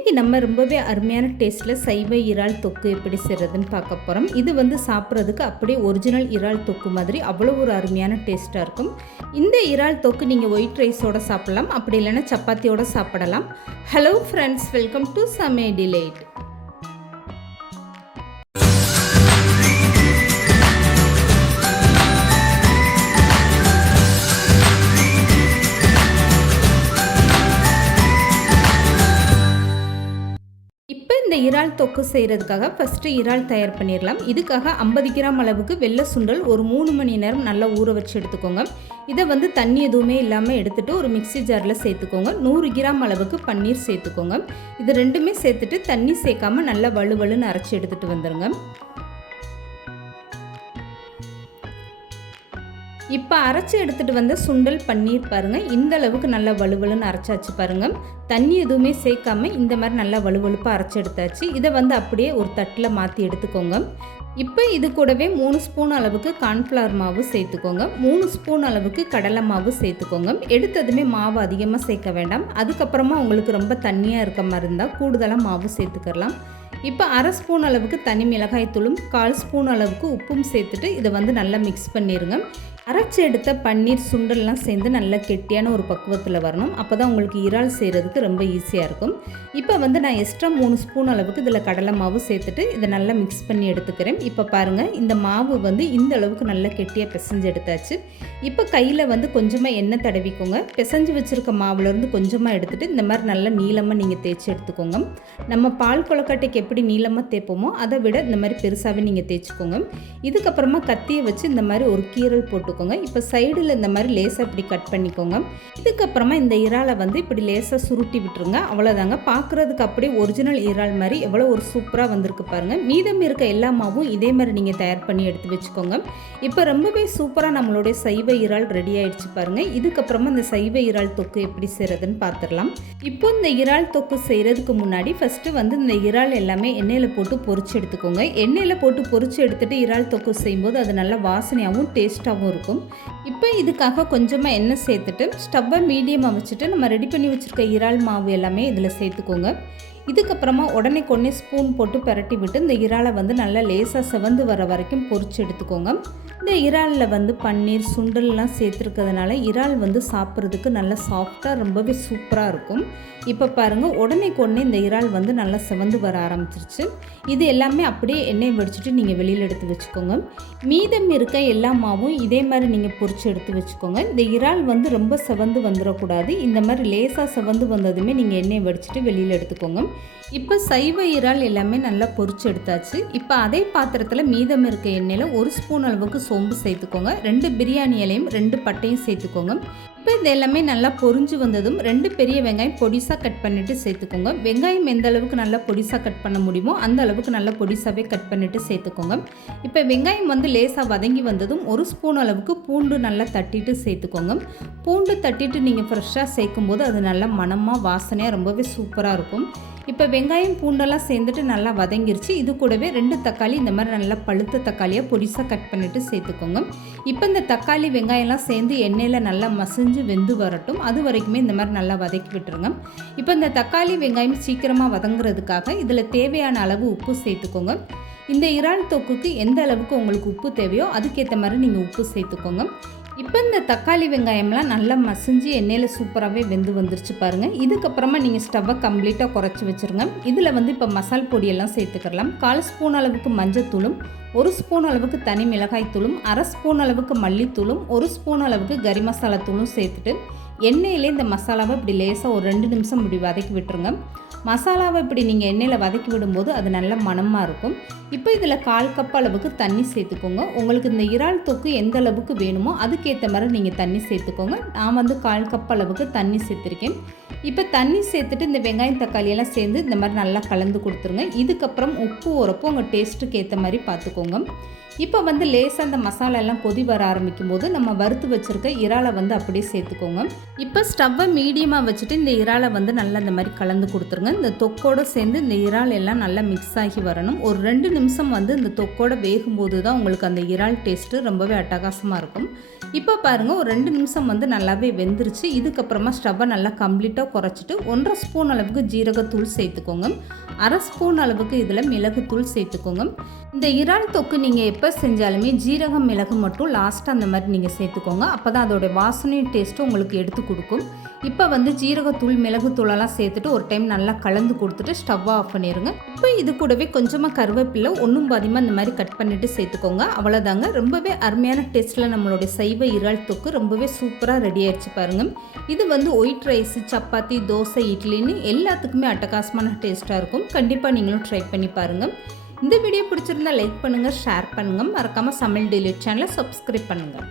இன்றைக்கி நம்ம ரொம்பவே அருமையான டேஸ்ட்டில் சைவ இறால் தொக்கு எப்படி செய்கிறதுன்னு பார்க்க போகிறோம் இது வந்து சாப்பிட்றதுக்கு அப்படியே ஒரிஜினல் இறால் தொக்கு மாதிரி அவ்வளோ ஒரு அருமையான டேஸ்ட்டாக இருக்கும். இந்த இறால் தொக்கு நீங்கள் ஒயிட் ரைஸோடு சாப்பிடலாம். அப்படி இல்லைன்னா சப்பாத்தியோடு சாப்பிடலாம். ஹலோ ஃப்ரெண்ட்ஸ் வெல்கம் டு சமே டிலேட் இறால் தொக்கு செய்கிறதுக்காக ஃபஸ்ட்டு இறால் தயார் பண்ணிடலாம் இதுக்காக ஐம்பது கிராம் அளவுக்கு வெள்ளை சுண்டல் ஒரு மூணு மணி நேரம் நல்லா ஊற வச்சு எடுத்துக்கோங்க. இதை வந்து தண்ணி எதுவுமே இல்லாமல் எடுத்துட்டு ஒரு மிக்ஸி ஜாரில் சேர்த்துக்கோங்க. நூறு கிராம் அளவுக்கு பன்னீர் சேர்த்துக்கோங்க. இது ரெண்டுமே சேர்த்துட்டு தண்ணி சேர்க்காம நல்லா வலுவலுன்னு அரைச்சி எடுத்துகிட்டு வந்துடுங்க இப்போ அரைச்சி எடுத்துகிட்டு வந்த சுண்டல் பன்னீர் பாருங்கள் இந்த அளவுக்கு நல்லா வலுவலுன்னு அரைச்சாச்சு பாருங்கள் தண்ணி எதுவுமே சேர்க்காம இந்த மாதிரி நல்லா வலுவலுப்பாக அரைச்சி எடுத்தாச்சு. இதை வந்து அப்படியே ஒரு தட்டில் மாற்றி எடுத்துக்கோங்க. இப்போ இது கூடவே மூணு ஸ்பூன் அளவுக்கு கார்ன்ஃப்ளவர் மாவு சேர்த்துக்கோங்க. மூணு ஸ்பூன் அளவுக்கு கடலை மாவு சேர்த்துக்கோங்க. எடுத்ததுமே மாவு அதிகமாக சேர்க்க வேண்டாம். அதுக்கப்புறமா உங்களுக்கு ரொம்ப தண்ணியாக இருக்க மாதிரி இருந்தால் கூடுதலாக மாவு சேர்த்துக்கலாம். இப்போ அரை ஸ்பூன் அளவுக்கு தனி மிளகாய் தூளும் கால் ஸ்பூன் அளவுக்கு உப்பும் சேர்த்துட்டு இதை வந்து நல்லா மிக்ஸ் பண்ணிடுங்க அரைச்சி எடுத்த பன்னீர் சுண்டல்லாம் சேர்ந்து நல்லா கெட்டியான ஒரு பக்குவத்தில் வரணும். அப்போ தான் உங்களுக்கு இறால் செய்கிறதுக்கு ரொம்ப ஈஸியாக இருக்கும். இப்போ வந்து நான் எக்ஸ்ட்ரா மூணு ஸ்பூன் அளவுக்கு இதில் கடலை மாவு சேர்த்துட்டு இதை நல்லா மிக்ஸ் பண்ணி எடுத்துக்கிறேன். இப்போ பாருங்கள் இந்த மாவு வந்து இந்த அளவுக்கு நல்லா கெட்டியாக பிசைஞ்சு எடுத்தாச்சு. இப்போ கையில் வந்து கொஞ்சமாக எண்ணெய் தடவிக்கோங்க. பிசைஞ்சு வச்சுருக்க மாவுலேருந்து கொஞ்சமாக எடுத்துகிட்டு இந்த மாதிரி நல்லா நீளமாக நீங்கள் தேய்ச்சி எடுத்துக்கோங்க. நம்ம பால் கொலக்கட்டைக்கு எப்படி நீளமாக தேய்ப்போமோ அதை விட இந்த மாதிரி பெருசாகவே நீங்கள் தேய்ச்சிக்கோங்க. இதுக்கப்புறமா கத்தியை வச்சு இந்த மாதிரி ஒரு கீரல் போட்டுக்கோங்க. இப்போ சைடில் இந்த மாதிரி லேசாக இப்படி கட் பண்ணிக்கோங்க. இதுக்கப்புறமா இந்த இறாலை வந்து இப்படி லேசாக சுருட்டி விட்டுருங்க. அவ்வளோதாங்க பார்க்குறதுக்கு அப்படியே ஒரிஜினல் இறால் மாதிரி எவ்வளோ ஒரு சூப்பராக வந்திருக்கு பாருங்கள் மீதம் இருக்க எல்லா மாவும் இதே மாதிரி நீங்கள் தயார் பண்ணி எடுத்து வச்சுக்கோங்க. இப்போ ரொம்பவே சூப்பராக நம்மளுடைய சைவ இறால் ரெடி ஆயிடுச்சு பாருங்கள் இதுக்கப்புறமா இந்த சைவ இறால் தொக்கு எப்படி செய்கிறதுன்னு பார்த்துடலாம் இப்போ இந்த இறால் தொக்கு செய்கிறதுக்கு முன்னாடி ஃபஸ்ட்டு வந்து இந்த இறால் எல்லாமே எண்ணெயில் போட்டு பொறிச்சு எடுத்துக்கோங்க. எண்ணெயில் போட்டு பொரிச்சு எடுத்துகிட்டு இறால் தொக்கு செய்யும்போது அது நல்லா வாசனையாகவும் டேஸ்ட்டாகவும் இருக்கும். இப்போ இதுக்காக கொஞ்சமாக எண்ணெய் சேர்த்துட்டு ஸ்டவ்வை மீடியமாக வச்சுட்டு நம்ம ரெடி பண்ணி வச்சுருக்க இறால் மாவு எல்லாமே இதில் சேர்த்துக்கோங்க. இதுக்கப்புறமா உடனே கொன்னே ஸ்பூன் போட்டு பெரட்டி விட்டு இந்த இறாலை வந்து நல்லா லேசாக செவந்து வர வரைக்கும் பொறிச்சு எடுத்துக்கோங்க. இந்த இறாலில் வந்து பன்னீர் சுண்டல்லாம் சேர்த்துருக்கிறதுனால இறால் வந்து சாப்பிட்றதுக்கு நல்லா சாஃப்டாக ரொம்பவே சூப்பராக இருக்கும். இப்போ பாருங்கள் உடனே கொன்னே இந்த இறால் வந்து நல்லா செவந்து வர ஆரம்பிச்சிருச்சு. இது எல்லாமே அப்படியே எண்ணெய் வடிச்சிட்டு நீங்கள் வெளியில் எடுத்து வச்சுக்கோங்க. மீதம் இருக்க எல்லா மாவும் இதே மாதிரி நீங்கள் பொறிச்சு எடுத்து வச்சுக்கோங்க. இந்த இறால் வந்து ரொம்ப செவந்து வந்துடக்கூடாது இந்த மாதிரி லேசாக செவந்து வந்ததுமே நீங்கள் எண்ணெய் வடிச்சிட்டு வெளியில் எடுத்துக்கோங்க. இப்போ சைவ இறால் எல்லாமே நல்லா பொறிச்சு எடுத்தாச்சு. இப்போ அதே பாத்திரத்தில் மீதம் இருக்க எண்ணெயில் ஒரு ஸ்பூன் அளவுக்கு சோம்பு சேர்த்துக்கோங்க. ரெண்டு பிரியாணி இலையும் ரெண்டு பட்டையும் சேர்த்துக்கோங்க. இது எல்லாமே நல்லா பொரிஞ்சு வந்ததும் ரெண்டு பெரிய வெங்காயம் பொடிசாக கட் பண்ணிவிட்டு சேர்த்துக்கோங்க. வெங்காயம் எந்த அளவுக்கு நல்லா பொடிசாக கட் பண்ண முடியுமோ அந்த அளவுக்கு நல்லா பொடிசாகவே கட் பண்ணிவிட்டு சேர்த்துக்கோங்க. இப்போ வெங்காயம் வந்து லேசாக வதங்கி வந்ததும் ஒரு ஸ்பூன் அளவுக்கு பூண்டு நல்லா தட்டிட்டு சேர்த்துக்கோங்க. பூண்டு தட்டிட்டு நீங்கள் ஃப்ரெஷ்ஷாக சேர்க்கும் போது அது நல்லா மணமாக வாசனையாக ரொம்பவே சூப்பராக இருக்கும். இப்போ வெங்காயம் பூண்டெல்லாம் சேர்ந்துட்டு நல்லா வதங்கிருச்சு. இது கூடவே ரெண்டு தக்காளி இந்த மாதிரி நல்லா பழுத்த தக்காளியாக பொடிசாக கட் பண்ணிவிட்டு சேர்த்துக்கோங்க. இப்போ இந்த தக்காளி வெங்காயம்லாம் சேர்ந்து எண்ணெயில் நல்லா மசிஞ்சு வெந்து வரட்டும். அது வரைக்குமே இந்த மாதிரி நல்லா வதக்கி விட்டுருங்க. இப்போ இந்த தக்காளி வெங்காயம் சீக்கிரமாக வதங்குறதுக்காக இதில் தேவையான அளவு உப்பு சேர்த்துக்கோங்க. இந்த இறால் தொக்குக்கு எந்த அளவுக்கு உங்களுக்கு உப்பு தேவையோ அதுக்கேற்ற மாதிரி நீங்கள் உப்பு சேர்த்துக்கோங்க. இப்போ இந்த தக்காளி வெங்காயம்லாம் நல்லா மசிஞ்சு எண்ணெயில் சூப்பராகவே வெந்து வந்துருச்சு பாருங்கள் இதுக்கப்புறமா நீங்கள் ஸ்டவ்வை கம்ப்ளீட்டாக குறைச்சி வச்சுருங்க. இதில் வந்து இப்போ மசால் பொடியெல்லாம் சேர்த்துக்கலாம். கால் ஸ்பூன் அளவுக்கு மஞ்சத்தூளும் ஒரு ஸ்பூன் அளவுக்கு தனி மிளகாய் தூளும் அரை ஸ்பூன் அளவுக்கு மல்லித்தூளும் ஒரு ஸ்பூன் அளவுக்கு கறி மசாலா தூளும் சேர்த்துட்டு எண்ணெயிலே இந்த மசாலாவை இப்படி லேசாக ஒரு ரெண்டு நிமிஷம் இப்படி வதக்கி விட்டுருங்க. மசாலாவை இப்படி நீங்கள் எண்ணெயில் வதக்கி விடும்போது அது நல்ல மணமாக இருக்கும். இப்போ இதில் கால் கப் அளவுக்கு தண்ணி சேர்த்துக்கோங்க. உங்களுக்கு இந்த இறால் தொக்கு எந்த அளவுக்கு வேணுமோ அதுக்கேற்ற மாதிரி நீங்கள் தண்ணி சேர்த்துக்கோங்க. நான் வந்து கால் கப் அளவுக்கு தண்ணி சேர்த்துருக்கேன். இப்போ தண்ணி சேர்த்துட்டு இந்த வெங்காயம் தக்காளியெல்லாம் சேர்ந்து இந்த மாதிரி நல்லா கலந்து கொடுத்துருங்க. இதுக்கப்புறம் உப்பு உரப்பு உங்கள் டேஸ்ட்டுக்கு ஏற்ற மாதிரி பார்த்துக்கோங்க இப்போ வந்து லேசாக அந்த மசாலா எல்லாம் கொதி வர ஆரம்பிக்கும் போது நம்ம வறுத்து வச்சுருக்க இறாலை வந்து அப்படியே சேர்த்துக்கோங்க. இப்போ ஸ்டவ்வை மீடியமாக வச்சுட்டு இந்த இறாலை வந்து நல்லா இந்த மாதிரி கலந்து கொடுத்துருங்க. இந்த தொக்கோட சேர்ந்து இந்த இறால் எல்லாம் நல்லா மிக்ஸ் ஆகி வரணும். ஒரு ரெண்டு நிமிஷம் வந்து இந்த தொக்கோட வேகும்போது தான் உங்களுக்கு அந்த இறால் டேஸ்ட்டு ரொம்பவே அட்டகாசமாக இருக்கும். இப்போ பாருங்கள் ஒரு ரெண்டு நிமிஷம் வந்து நல்லாவே வெந்துருச்சு. இதுக்கப்புறமா ஸ்டவ்வை நல்லா கம்ப்ளீட்டாக குறைச்சிட்டு ஒன்றரை ஸ்பூன் அளவுக்கு ஜீரகத்தூள் சேர்த்துக்கோங்க. அரை ஸ்பூன் அளவுக்கு இதில் மிளகுத்தூள் சேர்த்துக்கோங்க. இந்த இறால் தொக்கு நீங்கள் எப்போ செஞ்சாலுமே ஜீரகம் மிளகு மட்டும் லாஸ்ட்டாக அந்த மாதிரி நீங்கள் சேர்த்துக்கோங்க. அப்போ தான் அதோடய வாசனையும் டேஸ்ட்டும் உங்களுக்கு எடுத்து கொடுக்கும். இப்போ வந்து ஜீரகத்தூள் மிளகுத்தூளெல்லாம் சேர்த்துட்டு ஒரு டைம் நல்லா கலந்து கொடுத்துட்டு ஸ்டவ்வாக ஆஃப் பண்ணிடுங்க இப்போ இது கூடவே கொஞ்சமாக கருவேப்பிலை ஒன்றும் பாதியமாக இந்த மாதிரி கட் பண்ணிவிட்டு சேர்த்துக்கோங்க. அவ்வளோதாங்க. ரொம்பவே அருமையான டேஸ்ட்டில் நம்மளுடைய சைவ இறால் தொக்கு ரொம்பவே சூப்பராக ரெடி ஆயிடுச்சு பாருங்கள் இது வந்து ஒயிட் ரைஸ் சப்பாத்தி தோசை இட்லின்னு எல்லாத்துக்குமே அட்டகாசமான டேஸ்ட்டாக இருக்கும். கண்டிப்பாக நீங்களும் ட்ரை பண்ணி பாருங்கள் இந்த வீடியோ பிடிச்சிருந்தா லைக் பண்ணுங்கள் ஷேர் பண்ணுங்கள் மறக்காமல் சமையல் டெலிட் சேனலை சப்ஸ்கிரைப் பண்ணுங்கள்